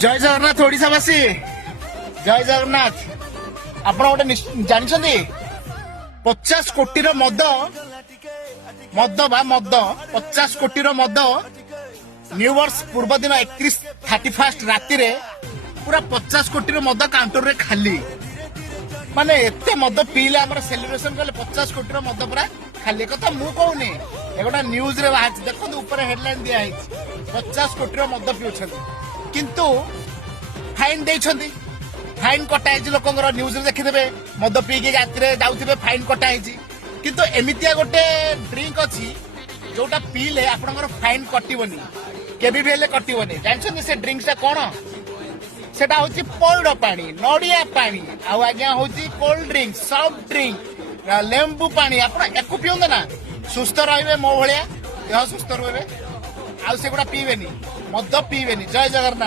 जय जगन्नाथ ओडिशावासी जय जगन्नाथ आपण गोटे जानी 50 कोटी मद मद बा मद 50 कोटी मद न्यू वर्ष पूर्व दिन 31 राति रे पूरा 50 कोटी मद काउंटर रे खाली माने एते मद पीले आम सेलिब्रेशन कले 50 कोटी मद पूरा खाली कथा मु कहूनी एगोटा न्यूज रे बाहर देखो ऊपर हेडलाइन दिया है 50 कोटी मद पिउछन किंतु फाइन देइछंती फाइन कटा लोक न्यूज देखीदे मद पीकी राति जाऊे फाइन कटा किंतु एमितिया गोटे ड्रिंक अच्छी जोटा पीले आपनकर फाइन कटबनी केबी भी हेले कटबनी जानछन से ड्रिंक्स कौन सेटा होची पौड़ पानी नड़िया पानी आउ आज्ञा होची कोल्ड ड्रिंक सॉफ्ट ड्रिंक लेंबू पानी आपण एकु पियंदे ना सुस्थ रहिबे मो भलिया देह सुस्थ रहिबे आउ सेगुडा पीबेनी मद पीबेनी जय जगन्नाथ।